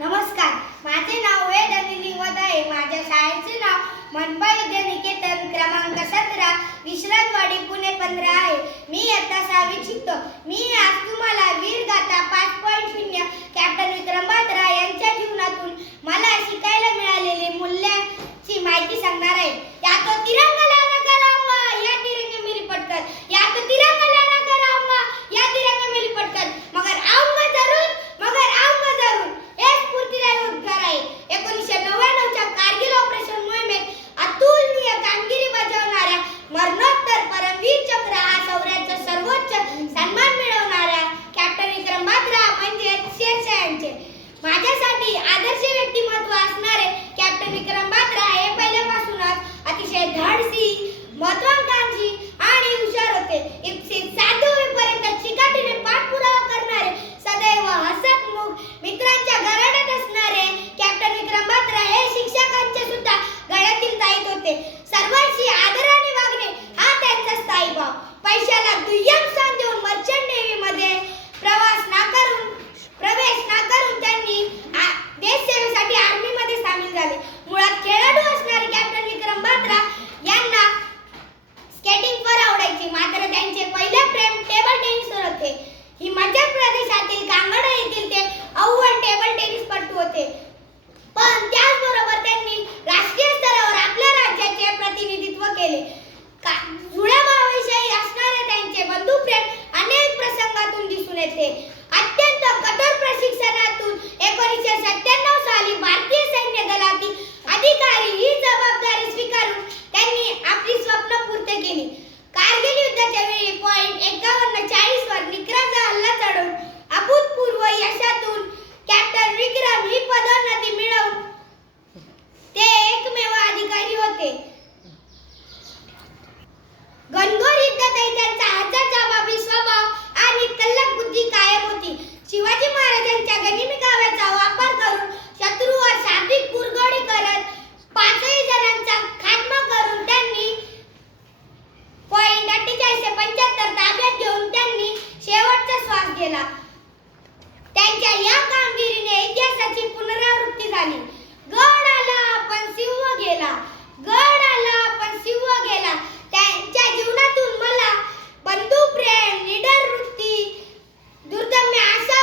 नमस्कार, माझे नाव वेद अनिल लिंगवत आहे. माझ्या शाळेचे नाव मनपा विद्यानिकेतन क्रमांक 17 विश्रांतवाडी पुणे 15 आहे. मी इयत्ता 6वीत शिकतो. मी आज तुम्हाला वीरगाथा 5.0 कॅप्टन विक्रम बात्रा यांच्या जीवनातून मला शिकायला मिळालेली मूल्यांची माहिती सांगणार आहे. या तो तिरंगा लहरा का रामा, या तिरंगे मेरी पटकर, या तो तिरंगा लहरा का रामा, या तिरंगे मेरी पटकर, मगर आऊंगा जरूर, मगर आऊंगा जरूर. हे स्फूर्तीदायी उद्गार आहे. 1999च्या कारगिल ऑपरेशन मोहिमेत अतुलनीय कामगिरी बजावणाऱ्या मरणोत्तर परमवीर चक्र हा शौर्याचा सर्वोच्च सन्मान मिळवणाऱ्या कॅप्टन विक्रम बात्रा म्हणजे शेरशाह यांचे माझ्यासाठी आदर्श व्यक्तिमत्व असणारे कॅप्टन विक्रम बात्रा हे पहिल्यापासूनच अतिशय धाडसी, महत्वाकांक्षी आणि हुशार होते. इप्सित 7वी होईपर्यंत चिकाटीने पाठपुरावा करणारे, सदैव हसतमुख, मित्रांच्या घराण्यात असणारे कॅप्टन विक्रम बात्रा हे शिक्षकांचे सुद्धा गळ्यातील ताईत होते. सर्वांशी आदराने वागणे हा त्यांचा स्थायी भाव. पैशाला दुय्यम स्थान देऊन मर्चंट नेव्हीमध्ये प्रवेश नाकारून त्यांनी देशसेवेसाठी आर्मीमध्ये सामील झाले. मुळात खेळाडू असणारे कॅप्टन विक्रम बात्रा यांना स्केटिंग फार आवडायचे, मात्र त्यांचे पहिले प्रेम टेबल टेनिसवर होते. हिमाचल प्रदेशातील कांगडा येथील ते अव्वल टेबल टेनिसपटू होते. पण त्याचबरोबर त्यांनी राष्ट्रीय स्तरावर आपल्या राज्याचे प्रतिनिधित्व केले. जुळ्या भावाविषयी असणारे त्यांचे बंधुप्रेम अनेक प्रसंगातून दिसून येते. अत्यंत कठोर प्रशिक्षणातून 1997 साली भारतीय सैन्य दलातील अधिकारी ही जबाबदारी स्वीकारून त्यांनी आपली स्वप्न पूर्ण केली. कारगिल युद्धाच्या वेळी पॉइंट 51-40 वर निकराचा हल्ला चढवून अभूतपूर्व यशातून कॅप्टन विक्रम ही पदोन्नती मिळवून ते एकमेव अधिकारी होते. घनघोर युद्धातही त्यांचा हजरजबाबी स्वभाव आणि तल्लख बुद्धी कायम होती. शिवाजी महाराजांच्या गनिमी काव्याचा वापर करून शत्रूवर शाब्दिक कुरघोडी करत 5ही जणांचा खात्मा करून त्यांनी पॉइंट 4875 ताब्यात घेऊन त्यांनी शेवटचा श्वास गेला. त्यांच्या या कामगिरीने इतिहासाची पुनरावृत्ती झाली. गड आला पण सिंह गेला, गड आला पण सिंह गेला. त्यांच्या जीवनातून मला बंधुप्रेम, निडर वृत्ती, दुर्दम्य आशा